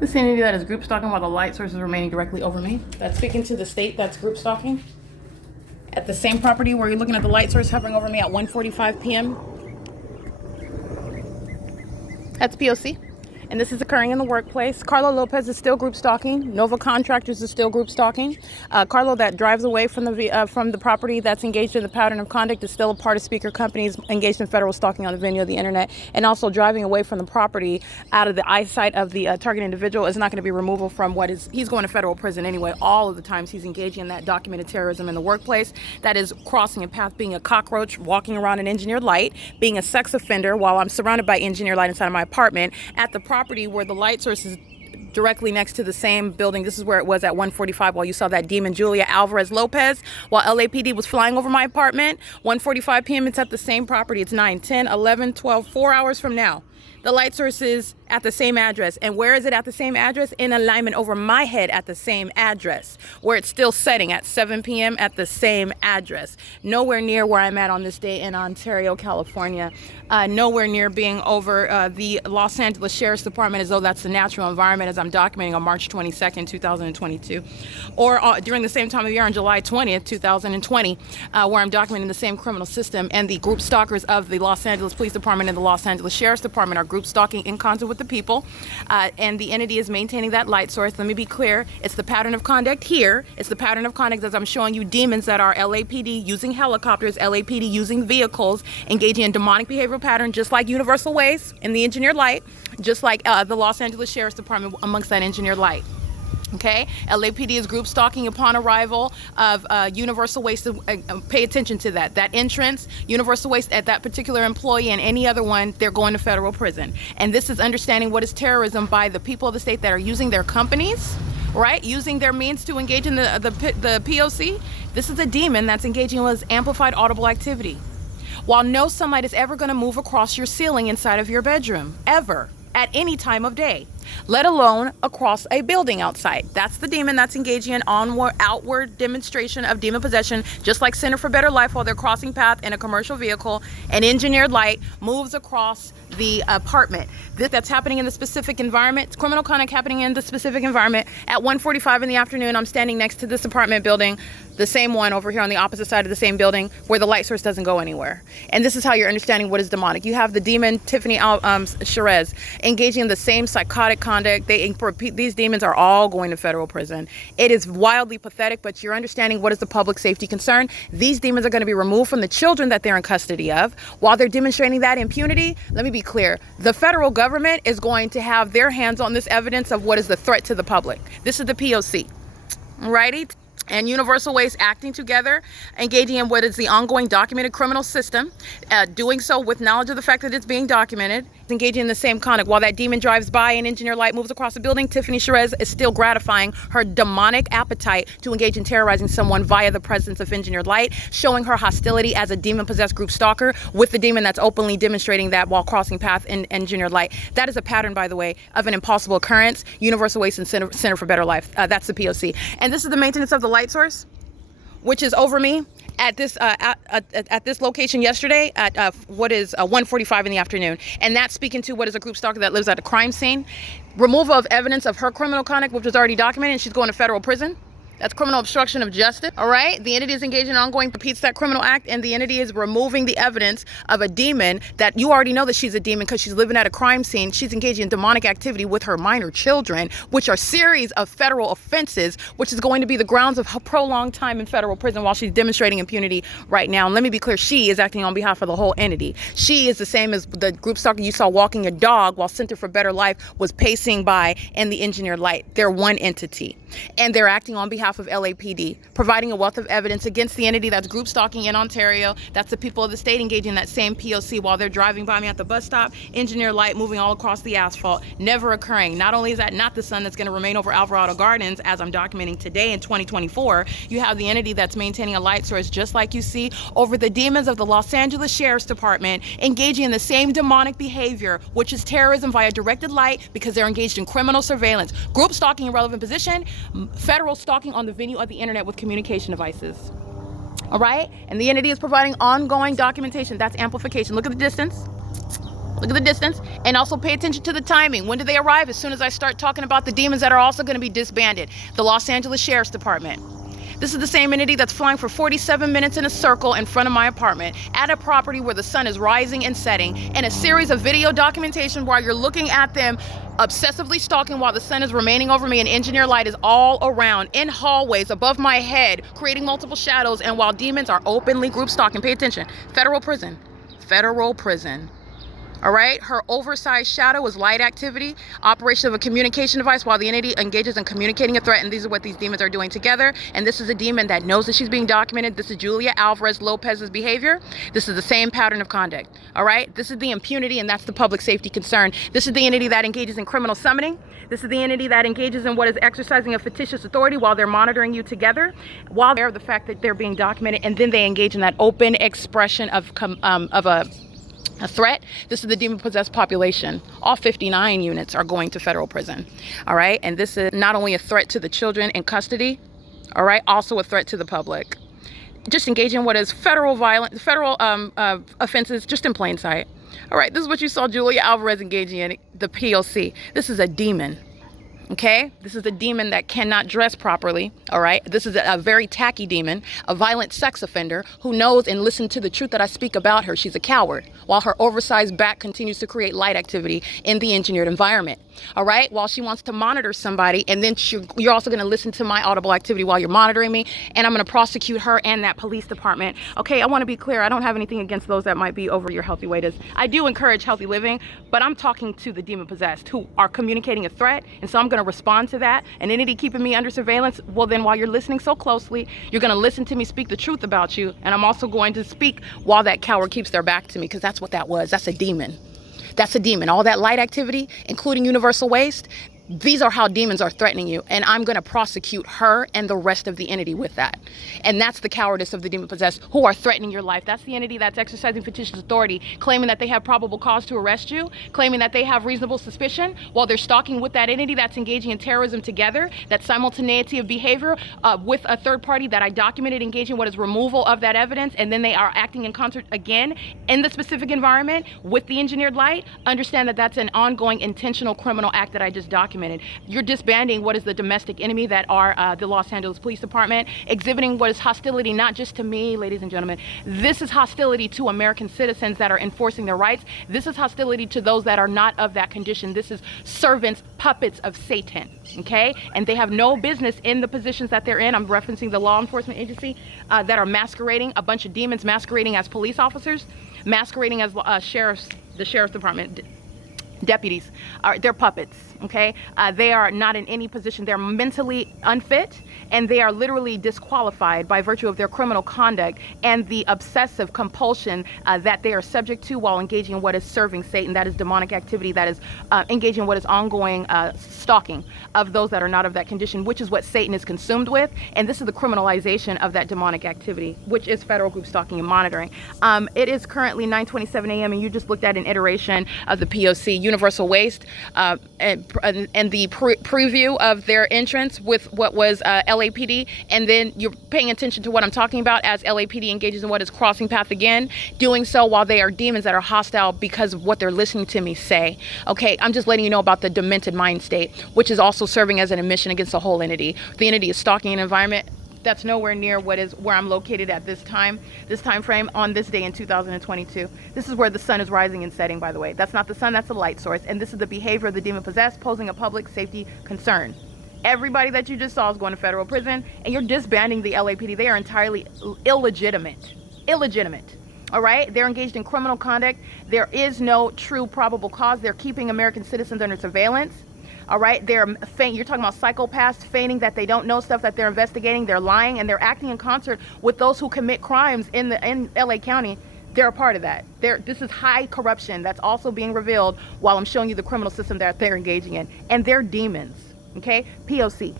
This entity that is group stalking while the light source is remaining directly over me. That's speaking to the state that's group stalking. At the same property where you're looking at the light source hovering over me at 1:45 p.m. That's P.O.C. And this is occurring in the workplace. Carlo Lopez is still group stalking. Nova Contractors is still group stalking. Carlo, that drives away from the property that's engaged in the pattern of conduct, is still a part of speaker companies engaged in federal stalking on the venue of the internet. And also driving away from the property out of the eyesight of the target individual is not going to be removal from he's going to federal prison anyway. All of the times he's engaging in that documented terrorism in the workplace, that is crossing a path, being a cockroach, walking around an engineered light, being a sex offender while I'm surrounded by engineered light inside of my apartment, at the property where the light source is directly next to the same building. This is where it was at 1:45 while you saw that demon Julia Alvarez Lopez while LAPD was flying over my apartment. 1:45 p.m. It's at the same property. It's 9, 10, 11, 12, 4 hours from now. The light source is at the same address. And where is it at the same address? In alignment over my head at the same address, where it's still setting at 7 p.m. at the same address. Nowhere near where I'm at on this day in Ontario, California. Nowhere near being over the Los Angeles Sheriff's Department, as though that's the natural environment, as I'm documenting on March 22nd, 2022. Or during the same time of year on July 20th, 2020, where I'm documenting the same criminal system, and the group stalkers of the Los Angeles Police Department and the Los Angeles Sheriff's Department are group stalking in concert with the people, and the entity is maintaining that light source. Let me be clear, it's the pattern of conduct here. It's the pattern of conduct as I'm showing you demons that are LAPD using helicopters, LAPD using vehicles, engaging in demonic behavioral pattern, just like Universal Waste in the engineered light, just like the Los Angeles Sheriff's Department amongst that engineered light. Okay, LAPD is group stalking upon arrival of Universal Waste. Pay attention to that. That entrance, Universal Waste, at that particular employee and any other one, they're going to federal prison. And this is understanding what is terrorism by the people of the state that are using their companies, right? Using their means to engage in the P.O.C. This is a demon that's engaging with amplified audible activity. While no sunlight is ever going to move across your ceiling inside of your bedroom, ever, at any time of day, let alone across a building outside. That's the demon that's engaging in outward demonstration of demon possession, just like Center for Better Life while they're crossing path in a commercial vehicle. An engineered light moves across the apartment. That's happening in the specific environment. It's criminal conduct happening in the specific environment. At 1:45 in the afternoon, I'm standing next to this apartment building, the same one over here on the opposite side of the same building, where the light source doesn't go anywhere. And this is how you're understanding what is demonic. You have the demon Tiffany CHERREZ engaging in the same psychotic conduct. These demons are all going to federal prison. It is wildly pathetic, but you're understanding what is the public safety concern. These demons are going to be removed from the children that they're in custody of. While they're demonstrating that impunity, let me be clear, the federal government is going to have their hands on this evidence of what is the threat to the public. This is the P.O.C. Alrighty? And Universal Waste acting together, engaging in what is the ongoing documented criminal system, doing so with knowledge of the fact that it's being documented, engaging in the same conduct. While that demon drives by and engineered light moves across the building, Tiffany CHERREZ is still gratifying her demonic appetite to engage in terrorizing someone via the presence of engineered light, showing her hostility as a demon-possessed group stalker with the demon that's openly demonstrating that while crossing path in engineered light. That is a pattern, by the way, of an impossible occurrence. Universal Waste and Center for Better Life. That's the P.O.C. And this is the maintenance of the light source, which is over me at this location yesterday at what is 1:45 in the afternoon. And that's speaking to what is a group stalker that lives at a crime scene. Removal of evidence of her criminal conduct, which was already documented, and she's going to federal prison. That's criminal obstruction of justice, all right? The entity is engaged in ongoing, repeats that criminal act, and the entity is removing the evidence of a demon that you already know that she's a demon because she's living at a crime scene. She's engaging in demonic activity with her minor children, which are series of federal offenses, which is going to be the grounds of her prolonged time in federal prison while she's demonstrating impunity right now. And let me be clear, she is acting on behalf of the whole entity. She is the same as the group stalker you saw walking a dog while Center for Better Life was pacing by in the engineered light. They're one entity, and they're acting on behalf of LAPD, providing a wealth of evidence against the entity that's group stalking in Ontario. That's the people of the state engaging in that same P.O.C. while they're driving by me at the bus stop, engineered light moving all across the asphalt, never occurring. Not only is that not the sun that's going to remain over Alvarado Gardens, as I'm documenting today in 2024, you have the entity that's maintaining a light source just like you see over the demons of the Los Angeles Sheriff's Department, engaging in the same demonic behavior, which is terrorism via directed light, because they're engaged in criminal surveillance, group stalking in relevant position, federal stalking on the venue of the internet with communication devices. All right? And the entity is providing ongoing documentation. That's amplification. Look at the distance. Look at the distance, and also pay attention to the timing. When do they arrive? As soon as I start talking about the demons that are also going to be disbanded. The Los Angeles Sheriff's Department. This is the same entity that's flying for 47 minutes in a circle in front of my apartment at a property where the sun is rising and setting, and a series of video documentation while you're looking at them obsessively stalking while the sun is remaining over me, and engineer light is all around, in hallways, above my head, creating multiple shadows, and while demons are openly group stalking. Pay attention. Federal prison. Federal prison. All right, her oversized shadow is light activity, operation of a communication device while the entity engages in communicating a threat, and these are what these demons are doing together. And this is a demon that knows that she's being documented. This is Julia Alvarez Lopez's behavior. This is the same pattern of conduct. All right, this is the impunity, and that's the public safety concern. This is the entity that engages in criminal summoning. This is the entity that engages in what is exercising a fictitious authority while they're monitoring you together, while they're the fact that they're being documented, and then they engage in that open expression of a threat. This is the demon-possessed population. All 59 units are going to federal prison. All right, and this is not only a threat to the children in custody, all right, also a threat to the public. Just engage in what is federal offenses, just in plain sight. All right, this is what you saw Julia Alvarez engaging in, the P.O.C. This is a demon. Okay, this is a demon that cannot dress properly. All right, this is a very tacky demon, a violent sex offender who knows and listens to the truth that I speak about her. She's a coward, while her oversized back continues to create light activity in the engineered environment. All right, while she wants to monitor somebody, and then you're also going to listen to my audible activity while you're monitoring me, and I'm going to prosecute her and that police department. Okay, I want to be clear. I don't have anything against those that might be over your healthy weight. I do encourage healthy living, but I'm talking to the demon possessed who are communicating a threat, and so I'm going to respond to that. An entity keeping me under surveillance, well then while you're listening so closely, you're going to listen to me speak the truth about you, and I'm also going to speak while that coward keeps their back to me, because that's what that was. That's a demon. That's a demon. All that light activity, including universal waste, these are how demons are threatening you, and I'm going to prosecute her and the rest of the entity with that. And that's the cowardice of the demon possessed who are threatening your life. That's the entity that's exercising fictitious authority, claiming that they have probable cause to arrest you, claiming that they have reasonable suspicion, while they're stalking with that entity that's engaging in terrorism together, that simultaneity of behavior with a third party that I documented engaging what is removal of that evidence, and then they are acting in concert again in the specific environment with the engineered light. Understand that that's an ongoing intentional criminal act that I just documented. You're disbanding what is the domestic enemy that are the Los Angeles Police Department, exhibiting what is hostility not just to me, ladies and gentlemen. This is hostility to American citizens that are enforcing their rights. This is hostility to those that are not of that condition. This is servants, puppets of Satan, okay? And they have no business in the positions that they're in. I'm referencing the law enforcement agency that are masquerading, a bunch of demons masquerading as police officers, masquerading as the sheriff's department deputies. They're puppets, okay? They are not in any position. They're mentally unfit, and they are literally disqualified by virtue of their criminal conduct and the obsessive compulsion that they are subject to while engaging in what is serving Satan. That is demonic activity. That is engaging in what is ongoing stalking of those that are not of that condition, which is what Satan is consumed with. And this is the criminalization of that demonic activity, which is federal group stalking and monitoring. It is currently 9:27 a.m. and you just looked at an iteration of the P.O.C. Universal Waste and the preview of their entrance with what was LAPD, and then you're paying attention to what I'm talking about as LAPD engages in what is crossing path again, doing so while they are demons that are hostile because of what they're listening to me say. Okay, I'm just letting you know about the demented mind state, which is also serving as an admission against the whole entity. The entity is stalking an environment that's nowhere near where I'm located at this time frame on this day in 2022. This is where the sun is rising and setting, by the way. That's not the sun, that's a light source. And this is the behavior of the demon possessed, posing a public safety concern. Everybody that you just saw is going to federal prison, and you're disbanding the LAPD. They are entirely illegitimate. All right, they're engaged in criminal conduct. There is no true probable cause. They're keeping American citizens under surveillance. All right, you're talking about psychopaths feigning that they don't know stuff that they're investigating. They're lying, and they're acting in concert with those who commit crimes in LA County. They're a part of that. This is high corruption that's also being revealed while I'm showing you the criminal system that they're engaging in, and they're demons. Okay, POC.